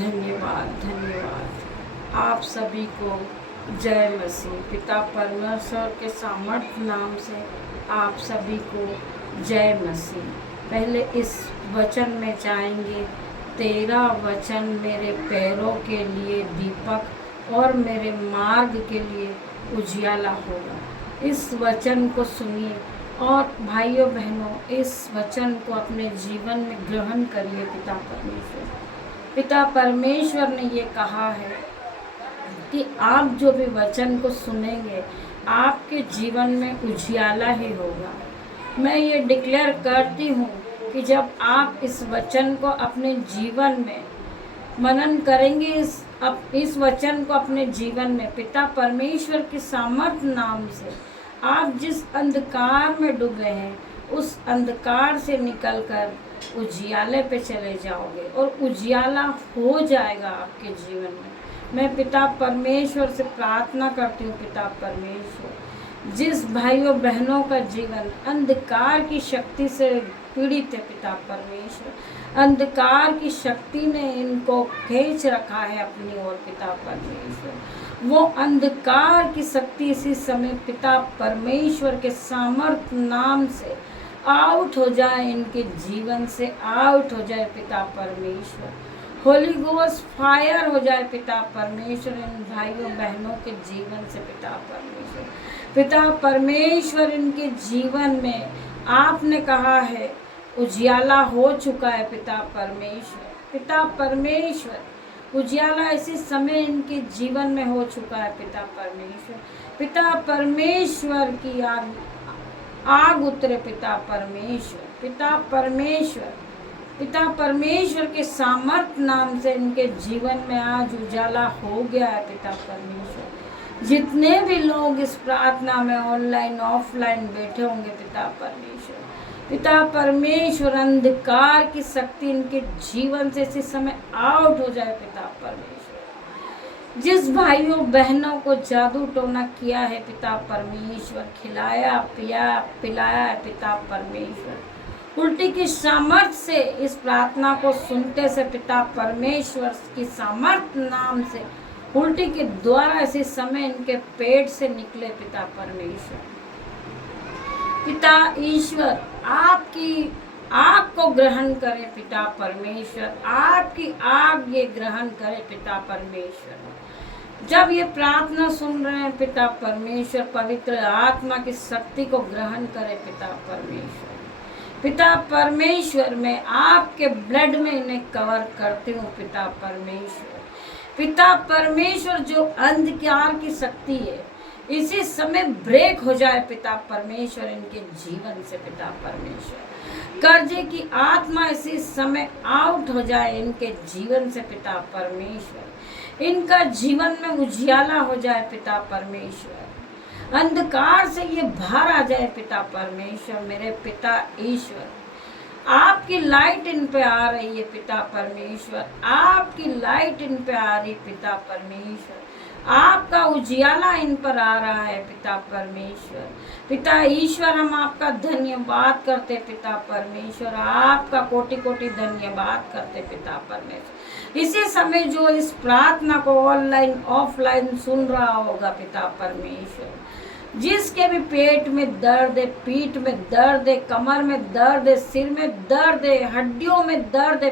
धन्यवाद धन्यवाद। आप सभी को जय मसीह। पिता परमेश्वर के सामर्थ्य नाम से आप सभी को जय मसीह। पहले इस वचन में जाएंगे। तेरा वचन मेरे पैरों के लिए दीपक और मेरे मार्ग के लिए उजियाला होगा। इस वचन को सुनिए और भाइयों बहनों, इस वचन को अपने जीवन में ग्रहण करिए। पिता परमेश्वर ने ये कहा है कि आप जो भी वचन को सुनेंगे आपके जीवन में उजियाला ही होगा। मैं ये डिक्लेयर करती हूँ कि जब आप इस वचन को अपने जीवन में मनन करेंगे, इस वचन को अपने जीवन में पिता परमेश्वर के सामर्थ्य नाम से आप जिस अंधकार में डूबे हैं उस अंधकार से निकलकर उजियाले पे चले जाओगे और उजियाला हो जाएगा आपके जीवन में। मैं पिता परमेश्वर से प्रार्थना करती हूँ। पिता परमेश्वर, जिस भाइयों बहनों का जीवन अंधकार की शक्ति से पीड़ित है, पिता परमेश्वर, अंधकार की शक्ति ने इनको खींच रखा है अपनी ओर, पिता परमेश्वर, वो अंधकार की शक्ति इसी समय पिता परमेश्वर के सामर्थ्य नाम से आउट हो जाए, इनके जीवन से आउट हो जाए पिता परमेश्वर। होली गोस्ट फायर हो जाए पिता परमेश्वर इन भाइयों बहनों के जीवन से। पिता परमेश्वर इनके जीवन में आपने कहा है उजियाला हो चुका है। पिता परमेश्वर उजियाला इसी समय इनके जीवन में हो चुका है। पिता परमेश्वर की आग उतरे पिता परमेश्वर के सामर्थ्य नाम से इनके जीवन में आज उजाला हो गया है। पिता परमेश्वर, जितने भी लोग इस प्रार्थना में ऑनलाइन ऑफलाइन बैठे होंगे, पिता परमेश्वर अंधकार की शक्ति इनके जीवन से इसी समय आउट हो जाए। पिता परमेश्वर, जिस भाइयों बहनों को जादू टोना किया है पिता परमेश्वर, खिलाया पिलाया है पिता परमेश्वर, उल्टी की सामर्थ्य से इस प्रार्थना को सुनते से पिता परमेश्वर की सामर्थ्य नाम से उल्टी के द्वारा इसी समय इनके पेट से निकले। पिता परमेश्वर, पिता ईश्वर आपकी आग को ग्रहण करे। पिता परमेश्वर, आपकी आग ये ग्रहण करे। पिता परमेश्वर, जब ये प्रार्थना सुन रहे हैं पिता परमेश्वर, पवित्र आत्मा की शक्ति को ग्रहण करे। पिता परमेश्वर, मैं आपके ब्लड में इन्हें कवर करती हूँ। पिता परमेश्वर, जो अंधकार की शक्ति है इसी समय ब्रेक हो जाए। पिता परमेश्वर, इनके जीवन से पिता परमेश्वर, कर्जे की आत्मा इसी समय आउट हो जाए इनके जीवन से। पिता परमेश्वर, इनका जीवन में उजियाला हो जाए। पिता परमेश्वर, अंधकार से ये बाहर आ जाए। पिता परमेश्वर, मेरे पिता ईश्वर, आपकी लाइट इन पे आ रही है। पिता परमेश्वर, आपकी लाइट इन पे आ रही। पिता परमेश्वर, आपका उजियाला इन पर आ रहा है। पिता परमेश्वर, पिता ईश्वर, हम आपका धन्यवाद करते। पिता परमेश्वर, आपका कोटि कोटि धन्यवाद करते। पिता परमेश्वर, इसी समय जो इस प्रार्थना को ऑनलाइन ऑफलाइन सुन रहा होगा, पिता परमेश्वर, जिसके भी पेट में दर्द है, पीठ में दर्द है, कमर में दर्द है, सिर में दर्द है, हड्डियों में दर्द है,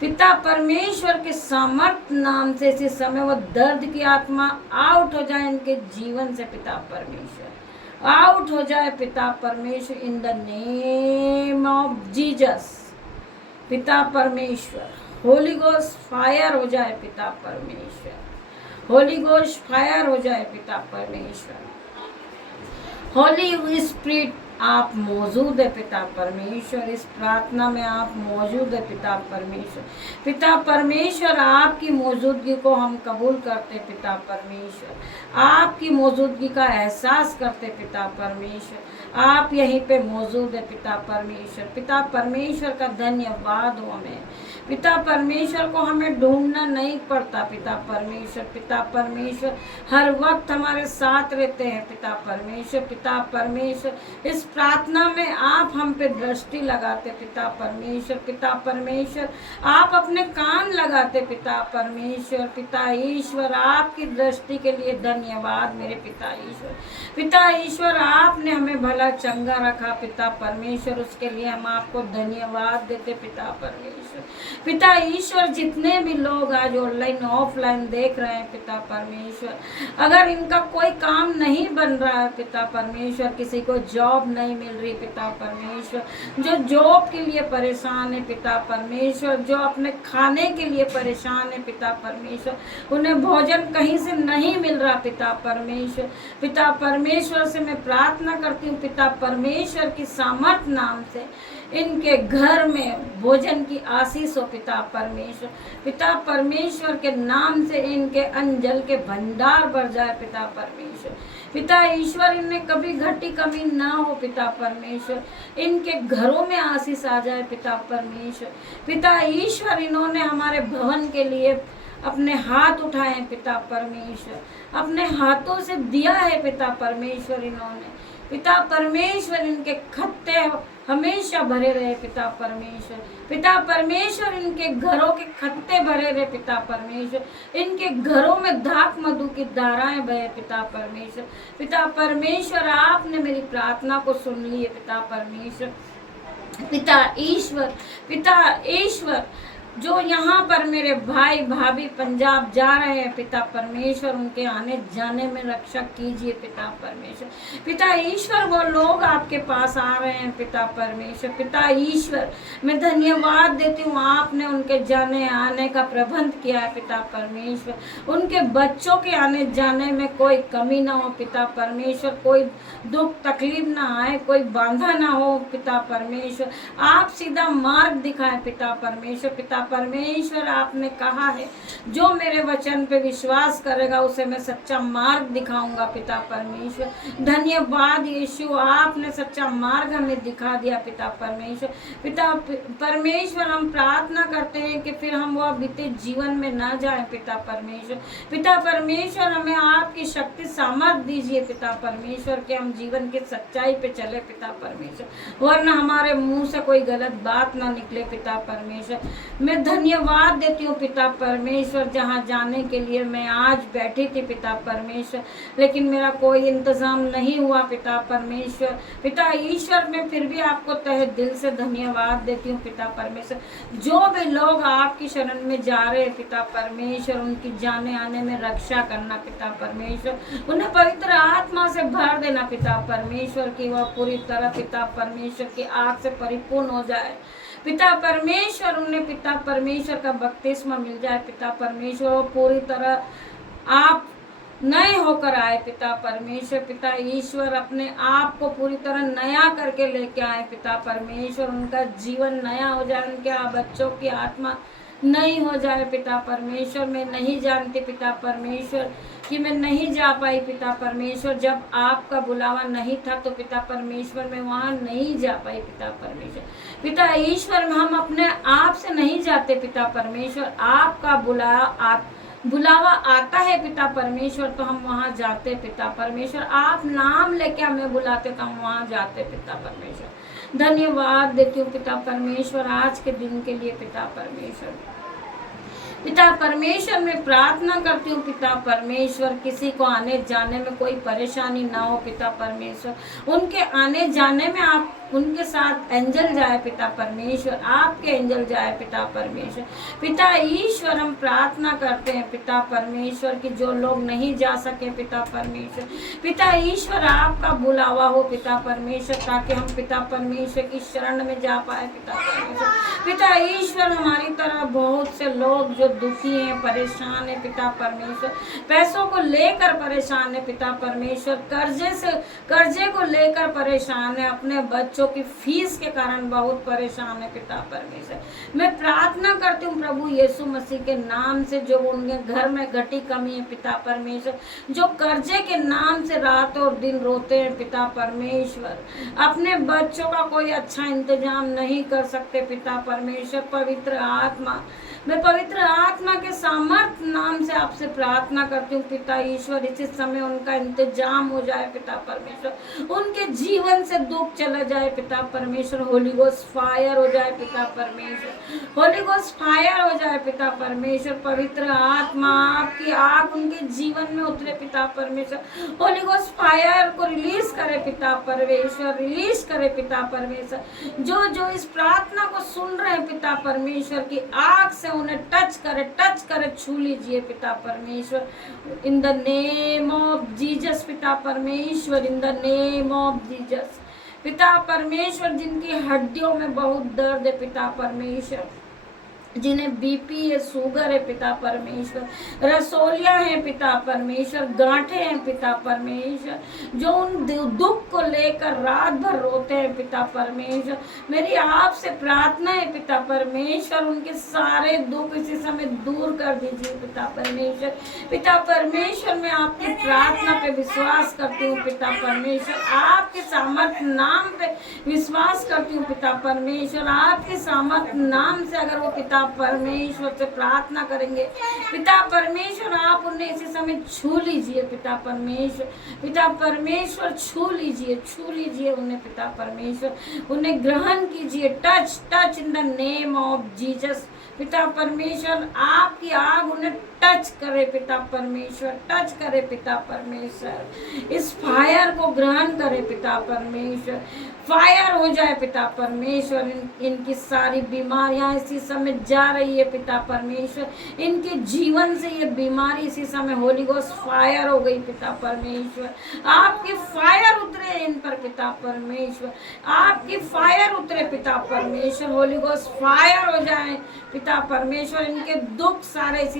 पिता परमेश्वर के सामर्थ्य नाम से इसी समय वो दर्द की आत्मा आउट हो जाए इनके जीवन से। पिता परमेश्वर, आउट हो जाए। पिता परमेश्वर, in the name of Jesus. पिता परमेश्वर, होली गोस्ट फायर हो जाए। पिता परमेश्वर, होली गोस्ट फायर हो जाए। पिता परमेश्वर, होली स्पिरिट आप मौजूद है। पिता परमेश्वर, इस प्रार्थना में आप मौजूद है। पिता परमेश्वर, आपकी मौजूदगी को हम कबूल करते। पिता परमेश्वर, आपकी मौजूदगी का एहसास करते। पिता परमेश्वर, आप यहीं पे मौजूद है। पिता परमेश्वर का धन्यवाद हो हमें। पिता परमेश्वर को हमें ढूंढना नहीं पड़ता। पिता परमेश्वर हर वक्त हमारे साथ रहते हैं। पिता परमेश्वर, इस प्रार्थना में आप हम पे दृष्टि लगाते पिता परमेश्वर। पिता परमेश्वर आप अपने कान लगाते पिता परमेश्वर। पिता ईश्वर आपकी दृष्टि के लिए धन्यवाद मेरे पिता ईश्वर। पिता ईश्वर आपने हमें भला चंगा रखा पिता परमेश्वर, उसके लिए हम आपको धन्यवाद देते पिता परमेश्वर। पिता ईश्वर जितने भी लोग आज ऑनलाइन ऑफलाइन देख रहे हैं पिता परमेश्वर, अगर इनका कोई काम नहीं बन रहा है पिता परमेश्वर, किसी को जॉब नहीं मिल रही पिता परमेश्वर, जो जॉब के लिए परेशान है पिता परमेश्वर, जो अपने खाने के लिए परेशान है पिता परमेश्वर, उन्हें भोजन कहीं से नहीं मिल रहा पिता परमेश्वर। पिता परमेश्वर से मैं प्रार्थना करती हूँ पिता परमेश्वर की सामर्थ नाम से इनके घर में भोजन की आशीष हो पिता परमेश्वर। पिता परमेश्वर के नाम से इनके अंजल के भंडार भर जाए पिता परमेश्वर। पिता ईश्वर इनमें कभी घटी कमी ना हो पिता परमेश्वर, इनके घरों में आशीष आ जाए पिता परमेश्वर। पिता ईश्वर इन्होंने हमारे भवन के लिए अपने हाथ उठाए पिता परमेश्वर, अपने हाथों से दिया है पिता परमेश्वर इन्होंने। पिता परमेश्वर इनके खत्ते हमेशा भरे रहे पिता परमेश्वर। पिता परमेश्वर इनके घरों के खत्ते भरे रहे पिता परमेश्वर, इनके घरों में धाक मधु की धाराएं बहे पिता परमेश्वर। पिता परमेश्वर आपने मेरी प्रार्थना को सुन ली है पिता परमेश्वर। पिता ईश्वर जो यहाँ पर मेरे भाई भाभी पंजाब जा रहे हैं पिता परमेश्वर, उनके आने जाने में रक्षा कीजिए पिता परमेश्वर। पिता ईश्वर वो लोग आपके पास आ रहे हैं पिता परमेश्वर। पिता ईश्वर मैं धन्यवाद देती हूँ, आपने उनके जाने आने का प्रबंध किया है पिता परमेश्वर। उनके बच्चों के आने जाने में कोई कमी ना हो पिता परमेश्वर, कोई दुख तकलीफ ना आए, कोई बाधा ना हो पिता परमेश्वर। आप सीधा मार्ग दिखाएं पिता परमेश्वर। पिता परमेश्वर आपने कहा है जो मेरे वचन पे विश्वास करेगा उसे मैं सच्चा मार्ग दिखाऊंगा पिता परमेश्वर। धन्यवाद यीशु, आपने सच्चा मार्ग हमें दिखा दिया पिता परमेश्वर। पिता परमेश्वर हम प्रार्थना करते हैं कि फिर हम वो बीते जीवन में ना जाएं पिता परमेश्वर। पिता परमेश्वर हमें आपकी शक्ति सामर्थ दीजिए पिता परमेश्वर कि हम जीवन की सच्चाई पे चले पिता परमेश्वर, वरना हमारे मुंह से कोई गलत बात ना निकले पिता परमेश्वर। मैं धन्यवाद देती हूँ पिता परमेश्वर, जहाँ जाने के लिए मैं आज बैठी थी पिता परमेश्वर, लेकिन मेरा कोई इंतजाम नहीं हुआ पिता परमेश्वर। पिता ईश्वर मैं फिर भी आपको तहे दिल से धन्यवाद देती हूँ पिता परमेश्वर। जो भी लोग आपकी शरण में जा रहे हैं पिता परमेश्वर, उनकी जाने आने में रक्षा करना पिता परमेश्वर, उन्हें पवित्र आत्मा से भर देना पिता परमेश्वर की वह पूरी तरह पिता परमेश्वर की आग से परिपूर्ण हो जाए पिता परमेश्वर। उन्हें पिता परमेश्वर का बपतिस्मा मिल जाए पिता परमेश्वर, वो पूरी तरह आप नए होकर आए पिता परमेश्वर। पिता ईश्वर अपने आप को पूरी तरह नया करके लेके आए पिता परमेश्वर, उनका जीवन नया हो जाए, उनके बच्चों की आत्मा नई हो जाए पिता परमेश्वर। मैं नहीं जानती पिता परमेश्वर कि मैं नहीं जा पाई पिता परमेश्वर, जब आपका बुलावा नहीं था तो पिता परमेश्वर मैं वहाँ नहीं जा पाई पिता परमेश्वर। पिता ईश्वर हम अपने आप से नहीं जाते पिता परमेश्वर, आपका बुलावा आता है पिता परमेश्वर तो हम वहाँ जाते पिता परमेश्वर। आप नाम लेके हमें बुलाते तो हम वहाँ जाते पिता परमेश्वर। धन्यवाद देती हूँ पिता परमेश्वर आज के दिन के लिए पिता परमेश्वर। पिता परमेश्वर मैं प्रार्थना करती हूँ पिता परमेश्वर, किसी को आने जाने में कोई परेशानी ना हो पिता परमेश्वर, उनके आने जाने में आप उनके साथ एंजल जाए पिता परमेश्वर, आपके एंजल जाए पिता परमेश्वर। पिता ईश्वर हम प्रार्थना करते हैं पिता परमेश्वर कि जो लोग नहीं जा सके पिता परमेश्वर, पिता ईश्वर आपका बुलावा हो पिता परमेश्वर, ताकि हम पिता परमेश्वर की शरण में जा पाए पिता परमेश्वर। पिता ईश्वर हमारी तरह बहुत से लोग जो दुखी हैं, परेशान है पिता परमेश्वर, पैसों को लेकर परेशान है पिता परमेश्वर, कर्जे को लेकर परेशान है, अपने बच्चों की फीस के कारण बहुत परेशान है पिता परमेश्वर। मैं प्रार्थना करती हूँ प्रभु यीशु मसीह के नाम से, जो उनके घर में घटी कमी है पिता परमेश्वर, जो कर्जे के नाम से रात और दिन रोते हैं पिता परमेश्वर, अपने बच्चों का कोई अच्छा इंतजाम नहीं कर सकते पिता परमेश्वर। पवित्र आत्मा, मैं पवित्र आत्मा के सामर्थ नाम से आपसे प्रार्थना करती हूँ पिता ईश्वर, इसी समय उनका इंतजाम हो जाए पिता परमेश्वर, उनके जीवन से दुख चला जाए पिता परमेश्वर। होली गोस्ट फायर हो जाए पिता परमेश्वर, होली गोस्ट फायर हो जाए पिता परमेश्वर। पवित्र आत्मा आपकी आग उनके जीवन में उतरे पिता परमेश्वर। होली गोस्ट फायर को रिलीज करे पिता परमेश्वर, रिलीज करे पिता परमेश्वर। जो जो इस प्रार्थना को सुन रहे हैं पिता परमेश्वर की आग से उन्हें टच करे, छू लीजिए पिता परमेश्वर। In the name of Jesus पिता परमेश्वर, in the name of Jesus पिता परमेश्वर। जिनकी हड्डियों में बहुत दर्द है पिता परमेश्वर, जिन्हें बीपी है, शुगर है पिता परमेश्वर, रसोलियां हैं पिता परमेश्वर, गांठें हैं पिता परमेश्वर, जो उन दुख को लेकर रात भर रोते हैं पिता परमेश्वर, मेरी आपसे प्रार्थना है पिता परमेश्वर, उनके सारे दुख इसी समय दूर कर दीजिए पिता परमेश्वर। पिता परमेश्वर, मैं आपकी प्रार्थना पे विश्वास करती हूँ पिता परमेश्वर, आपके सामर्थ नाम पे विश्वास करती हूँ पिता परमेश्वर। आपके सामर्थ नाम से अगर वो पिता परमेश्वर से प्रार्थना करेंगे पिता परमेश्वर, आप उन्हें इसी समय छू लीजिए पिता परमेश्वर। पिता परमेश्वर छू लीजिए उन्हें पिता परमेश्वर, उन्हें ग्रहण कीजिए। Touch in the name of Jesus पिता परमेश्वर। आपकी आग उन्हें टच करे पिता परमेश्वर, टच करे पिता परमेश्वर। इस फायर को ग्रहण करे पिता परमेश्वर, फायर हो जाए पिता परमेश्वर। इनकी सारी बीमारियां इसी समय जा रही है पिता परमेश्वर, इनके जीवन से ये बीमारी इसी समय होली गोस्ट फायर हो गई पिता परमेश्वर। आपकी फायर उतरे इन पर पिता परमेश्वर, आपकी फायर उतरे पिता परमेश्वर। होली गोस्ट फायर हो जाए पिता परमेश्वर। इनके दुख सारे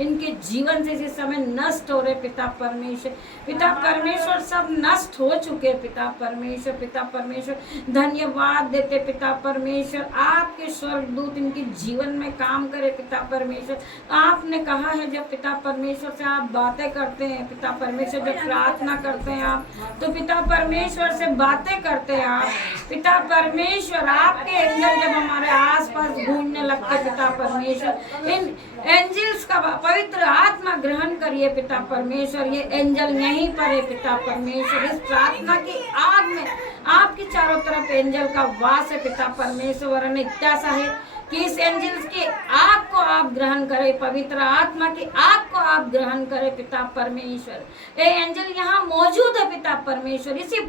इनके जीवन से इसी समय नष्ट हो रहे पिता परमेश्वर। पिता परमेश्वर, सब नष्ट हो चुके पिता परमेश्वर। पिता परमेश्वर, धन्यवाद देते पिता परमेश्वर। आपके स्वर्गदूत इनके जीवन में काम करे पिता परमेश्वर। आपने कहा है जब पिता परमेश्वर से आप बातें करते हैं पिता परमेश्वर, जब प्रार्थना करते हैं आप, तो पिता परमेश्वर से बातें करते हैं आप पिता परमेश्वर। आपके एंजल जब हमारे आसपास घूमने लगते पिता परमेश्वर, इन एंजल्स का पवित्र आत्मा ग्रहण करिए पिता परमेश्वर। ये एंजल यहीं पर है पिता परमेश्वर। इस प्रार्थना की आग में आपकी चारों तरफ एंजल का वास है पिता परमेश्वर। वरन इत्याशा है कि इस एंजल्स की आग को आप ग्रहण करें, पवित्र आत्मा की आग को आप ग्रहण करें पिता परमेश्वर। ये एंजल यहाँ मौजूद है पिता परमेश्वर। इसी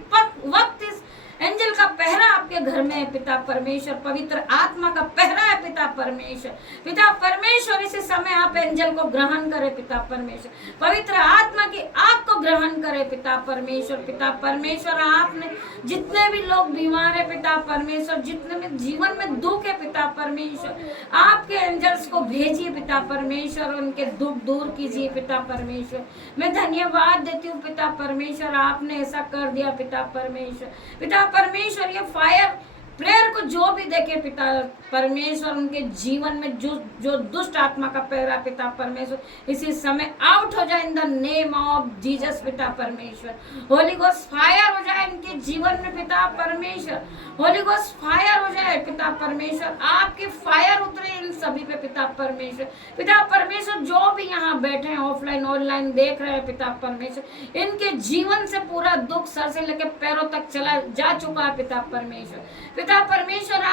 वक्त इस एंजल का पहरा आपके घर में है पिता परमेश्वर। पवित्र आत्मा का पहरा है पिता परमेश्वर। पिता परमेश्वर, इसी समय आप एंजल को ग्रहण करें पिता परमेश्वर। पवित्र आत्मा की आग को ग्रहण करें पिता परमेश्वर। पिता परमेश्वर, आपने जितने भी लोग बीमार है पिता परमेश्वर, जितने में जीवन में दुख है पिता परमेश्वर, आपके एंजल्स को भेजिए पिता परमेश्वर, उनके दुख दूर कीजिए पिता परमेश्वर। मैं धन्यवाद देती हूँ पिता परमेश्वर, आपने ऐसा कर दिया पिता परमेश्वर। पिता परमेश्वर, ये फायर प्रेयर को जो भी देखे पिता परमेश्वर, उनके जीवन में जो दुष्ट आत्मा का पहरा पिता परमेश्वर इसी समय आउट हो जाए in the name of Jesus पिता परमेश्वर। होली गोस्ट फायर हो जाए इनके जीवन में पिता परमेश्वर। होली गोस्ट फायर हो जाए पिता परमेश्वर। आपकी फायर उतरे इन सभी पे पिता परमेश्वर। पिता परमेश्वर, जो भी यहाँ बैठे हैं, ऑफलाइन ऑनलाइन देख रहे हैं पिता परमेश्वर, इनके जीवन से पूरा दुख सर से लेकर पैरों तक चला जा चुका है पिता परमेश्वर। पिता परमेश्वर,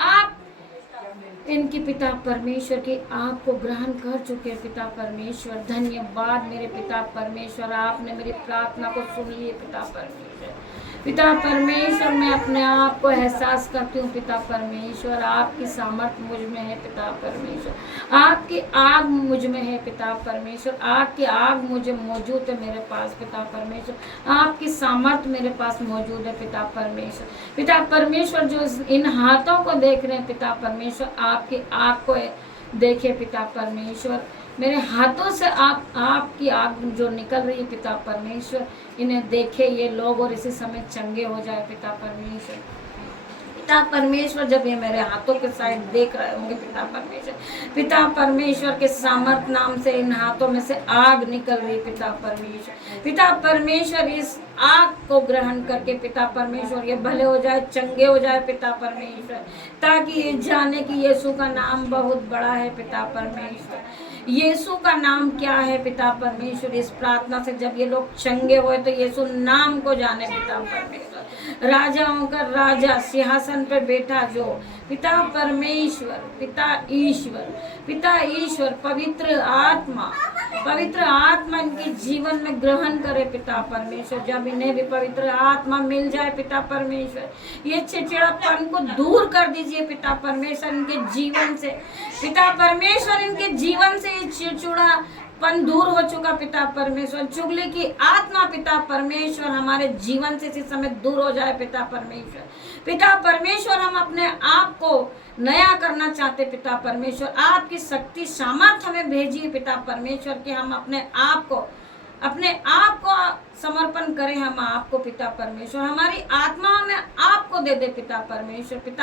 आप इनकी पिता परमेश्वर की आग को ग्रहण कर चुके हैं पिता परमेश्वर। धन्यवाद मेरे पिता परमेश्वर, आपने मेरी प्रार्थना को सुन लिए पिता परमेश्वर। पिता परमेश्वर, मैं अपने आप को एहसास करती हूँ पिता परमेश्वर, आपकी सामर्थ मुझ में है पिता परमेश्वर, आपकी आग मुझ में है पिता परमेश्वर, आपकी आग मुझे मौजूद है मेरे पास पिता परमेश्वर, आपकी सामर्थ मेरे पास मौजूद है पिता परमेश्वर। पिता परमेश्वर, जो इन हाथों को देख रहे हैं पिता परमेश्वर, आपकी आग को देखे पिता परमेश्वर। मेरे हाथों से आपकी आग जो निकल रही है पिता परमेश्वर, इन्हें देखे ये लोग और इसी समय चंगे हो जाए पिता परमेश्वर। पिता परमेश्वर, जब ये मेरे हाथों के साइड देख रहे होंगे पिता परमेश्वर के सामर्थ नाम से इन हाथों में से आग निकल रही पिता परमेश्वर इस आग को ग्रहण करके पिता परमेश्वर ये भले हो जाए, चंगे हो जाए पिता परमेश्वर, ताकि ये जाने कि यीशु का नाम बहुत बड़ा है पिता परमेश्वर। यीशु का नाम क्या है पिता परमेश्वर। इस प्रार्थना से जब ये लोग चंगे हुए तो यीशु नाम को जाने पिता परमेश्वर। राजाओं का राजा सिंहासन पर बैठा जो पिता परमेश्वर, पिता ईश्वर पवित्र आत्मा इनके जीवन में ग्रहण करे पिता परमेश्वर। जब इन्हें भी पवित्र आत्मा मिल जाए पिता परमेश्वर, ये चिड़चिड़ापन को दूर कर दीजिए पिता परमेश्वर इनके जीवन से। पिता परमेश्वर इनके जीवन से ये चिड़चिड़ापन दूर हो चुका पिता परमेश्वर। चुगली की आत्मा पिता परमेश्वर हमारे जीवन से इसी समय दूर हो जाए पिता परमेश्वर। हम अपने आप को नया करना चाहते पिता परमेश्वर। आपकी शक्ति सामर्थ हमें भेजिए पिता परमेश्वर कि हम अपने आप को समर्पण करें हम आपको पिता परमेश्वर। हमारी आत्मा में आपको दे दे पिता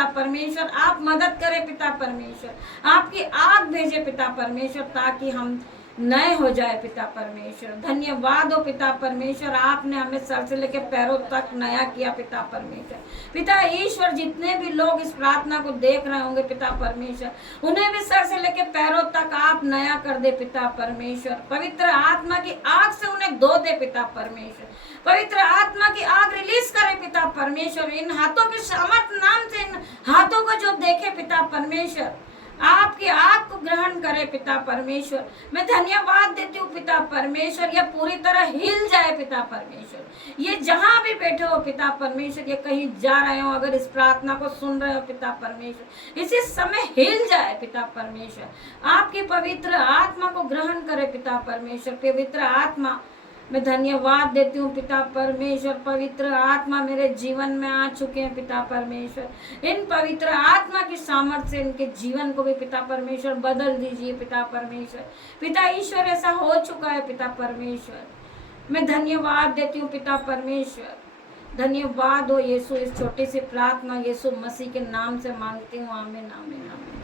परमेश्वर। आप मदद करें पिता परमेश्वर। आपकी आग भेजे पिता परमेश्वर ताकि हम नए हो जाए पिता परमेश्वर। धन्यवाद हो पिता परमेश्वर, आपने हमें सर से लेकर पैरों तक नया किया पिता परमेश्वर। पिता ईश्वर, जितने भी लोग इस प्रार्थना को देख रहे होंगे पिता परमेश्वर, उन्हें भी सर से लेकर पैरों तक आप नया कर दे पिता परमेश्वर। पवित्र आत्मा की आग से उन्हें धो दे पिता परमेश्वर। पवित्र आत्मा की आग रिलीज करे पिता परमेश्वर। इन हाथों के सामर्थ नाम से इन हाथों को जो देखे पिता परमेश्वर, आपकी आग को ग्रहण करे पिता परमेश्वर। मैं धन्यवाद देती हूँ पिता परमेश्वर, यह पूरी तरह हिल जाए पिता परमेश्वर। ये जहाँ भी बैठे हो पिता परमेश्वर, ये कहीं जा रहे हो, अगर इस प्रार्थना को सुन रहे हो पिता परमेश्वर, इसी समय हिल जाए पिता परमेश्वर। आपकी पवित्र आत्मा को ग्रहण करे पिता परमेश्वर। पवित्र आत्मा, मैं धन्यवाद देती हूँ पिता परमेश्वर। पवित्र आत्मा मेरे जीवन में आ चुके हैं पिता परमेश्वर। इन पवित्र आत्मा की सामर्थ्य से इनके जीवन को भी पिता परमेश्वर बदल दीजिए पिता परमेश्वर। पिता ईश्वर, ऐसा हो चुका है पिता परमेश्वर। मैं धन्यवाद देती हूँ पिता परमेश्वर। धन्यवाद हो यीशु। इस छोटी सी प्रार्थना यीशु मसीह के नाम से मांगती हूँ। आमीन आमीन आमीन।